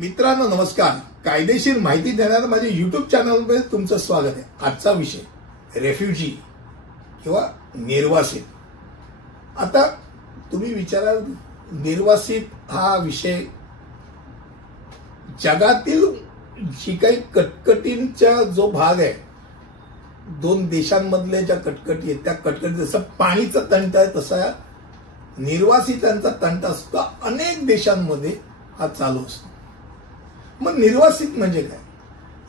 मित्रांनो नमस्कार. कायदेशीर माहिती देणाऱ्या माझ्या YouTube चॅनलमध्ये तुमचं स्वागत आहे. आजचा विषय रेफ्युजी किंवा निर्वासित. आता तुम्ही विचाराल निर्वासित हा विषय जगातील जी काही कटकटींचा जो भाग आहे, दोन देशांमधल्या ज्या कटकटी आहेत त्या कटकटी जसं पाणीचा तंट आहे तसा निर्वासितांचा तंट सुद्धा अनेक देशांमध्ये हा चालू असतो. मग निर्वासित म्हणजे काय?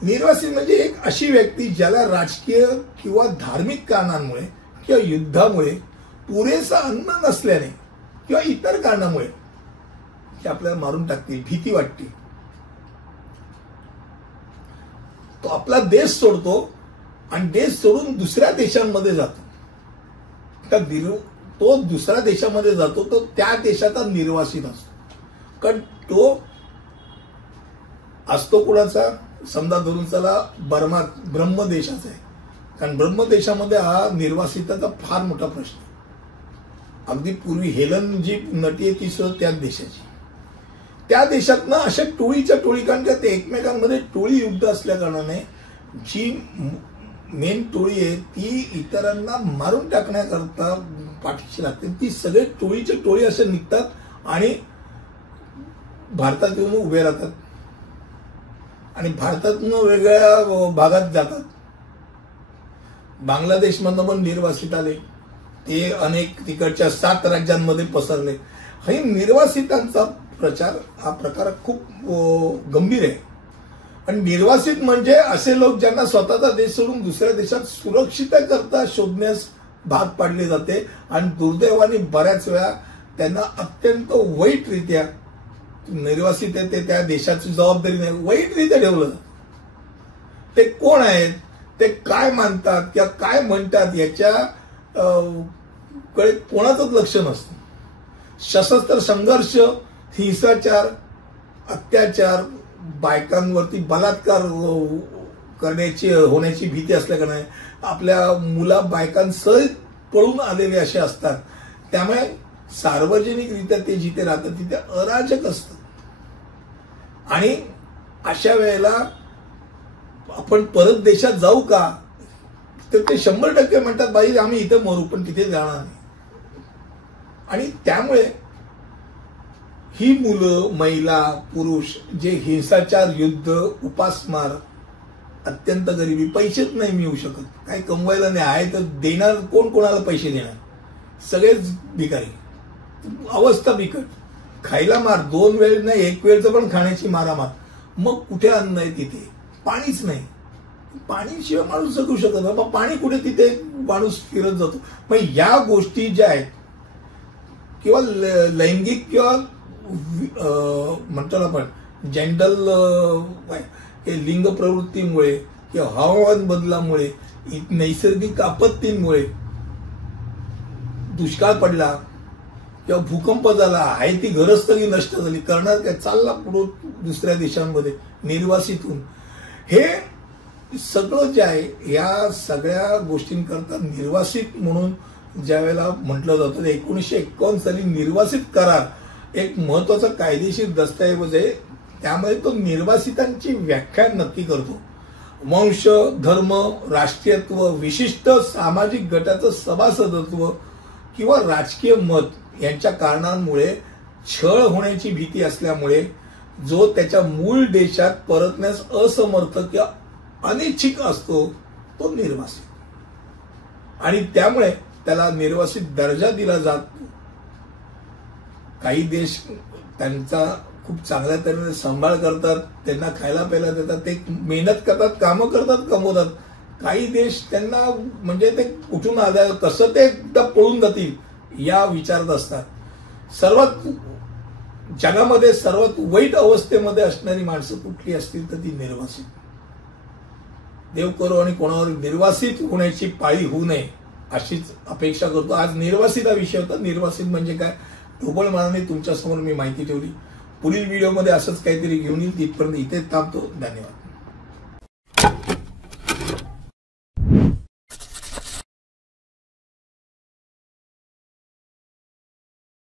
निर्वासित म्हणजे एक अशी व्यक्ती ज्याला राजकीय किंवा धार्मिक कारणांमुळे किंवा युद्धामुळे पुरेसं अन्न नसल्याने किंवा इतर कारणामुळे की आपल्याला मारून टाकतील भीती वाटते, तो आपला देश सोडतो आणि देश सोडून दुसऱ्या देशांमध्ये जातो. तो दुसऱ्या देशामध्ये जातो तो त्या देशाचा निर्वासित असतो. कारण तो असतो कुणाचा? समजा धरून चला ब्रह्म देशाचा आहे. कारण ब्रह्म देशामध्ये हा निर्वासिताचा फार मोठा प्रश्न आहे. अगदी पूर्वी हेलन जी नटी आहे ती सुद्धा त्याच देशाची. त्या देशातनं अशा टोळीच्या टोळी, कारण का ते एकमेकांमध्ये टोळी युद्ध असल्या कारणाने जी मेन टोळी आहे ती इतरांना मारून टाकण्याकरता पाठीशी लागते. ती सगळे टोळीच्या टोळी असे निघतात आणि भारतात येऊन उभे राहतात आणि भारतातून वेगळ्या भागात जातात. बांगलादेशमधून पण निर्वासित आले, ते अनेक तिकडच्या 7 राज्यांमध्ये पसरले. हे निर्वासितांचा हा प्रकार खूप गंभीर आहे. आणि निर्वासित म्हणजे असे लोक ज्यांना स्वतःचा देश सोडून दुसऱ्या देशात सुरक्षितता शोधण्यास भाग पाडले जाते आणि दुर्दैवाने बऱ्याच वेळा त्यांना अत्यंत वाईटरित्या निर्वासित आहे ते त्या देशाची जबाबदारी नाही वाईटरित्या ठेवलं. ते कोण आहेत, ते काय मानतात किंवा काय म्हणतात याच्या कडे कोणाचंच लक्ष नसतं. सशस्त्र संघर्ष, हिंसाचार, अत्याचार, बायकांवरती बलात्कार होण्याची भीती असल्याकारणे आपल्या बायकांसह पळून आलेले असे असतात. त्यामुळे सार्वजनिकरित्या ते जिथे राहतात तिथे अराजक असतं. आणि अशा वेळेला आपण परत देशात जाऊ का, तर ते 100% म्हणतात बाई आम्ही इथे मरू पण तिथे जाणार नाही. आणि त्यामुळे ही मुलं, महिला, पुरुष जे हिंसाचार, युद्ध, उपासमार, अत्यंत गरिबी, पैसेच नाही मिळू शकत, काही कमवायला नाही आहे तर देणार कोण? कोणाला पैसे देणार? सगळेच भिकारी. अवस्था बिकट. खायला मार, 2 वेळ नाही 1 वेळचं पण खाण्याची मारामार. मग कुठे अन्न आहे? तिथे पाणीच नाही. पाणीशिवाय माणूस जगू शकत नाही. मग पाणी कुठे? तिथे माणूस फिरत जातो. मग या गोष्टी ज्या आहेत किंवा लैंगिक किंवा म्हणतो ना आपण जेंडल लिंग प्रवृत्तीमुळे किंवा हवामान बदलामुळे, नैसर्गिक आपत्तींमुळे, दुष्काळ पडला किंवा भूकंप झाला, आहे ती घरं सगळी नष्ट झाली, करणार काय? चालला पुढे दुसऱ्या देशांमध्ये निर्वासित. हे सगळं जे आहे या सगळ्या गोष्टींकरता निर्वासित म्हणून ज्या वेळेला म्हटलं जातं 1951 साली निर्वासित करार एक महत्वाचा कायदेशीर दस्तऐवज आहे. त्यामुळे तो निर्वासितांची व्याख्या नक्की करतो. वंश, धर्म, राष्ट्रीयत्व, विशिष्ट सामाजिक गटाचं सभासदत्व किंवा राजकीय मत यांच्या कारणांमुळे छळ होण्याची भीती असल्यामुळे जो त्याच्या मूळ देशात परतण्यास असमर्थ किंवा अनिच्छुक असतो तो निर्वासित. आणि त्यामुळे त्याला निर्वासित दर्जा दिला जातो. काही देश त्यांचा खूप चांगल्या तऱ्हेने सांभाळ करतात, त्यांना खायला प्यायला देतात, ते मेहनत करतात, कामं करतात, कमवतात. काही देश त्यांना म्हणजे ते कुठून आलं, कसं ते एकदा पळून जातील या विचारात असतात. जगामध्ये सर्वात वाईट अवस्थेमध्ये असणारी माणसं कुठली असतील तर ती निर्वासित. देव करो आणि कोणावर निर्वासित होण्याची पाळी होऊ नये अशीच अपेक्षा करतो. आज निर्वासित हा विषय होता. निर्वासित म्हणजे काय ढोबळ मनाने तुमच्यासमोर मी माहिती ठेवली. पुढील व्हिडिओमध्ये असंच काहीतरी घेऊन येईल. तिथपर्यंत इथे थांबतो. धन्यवाद.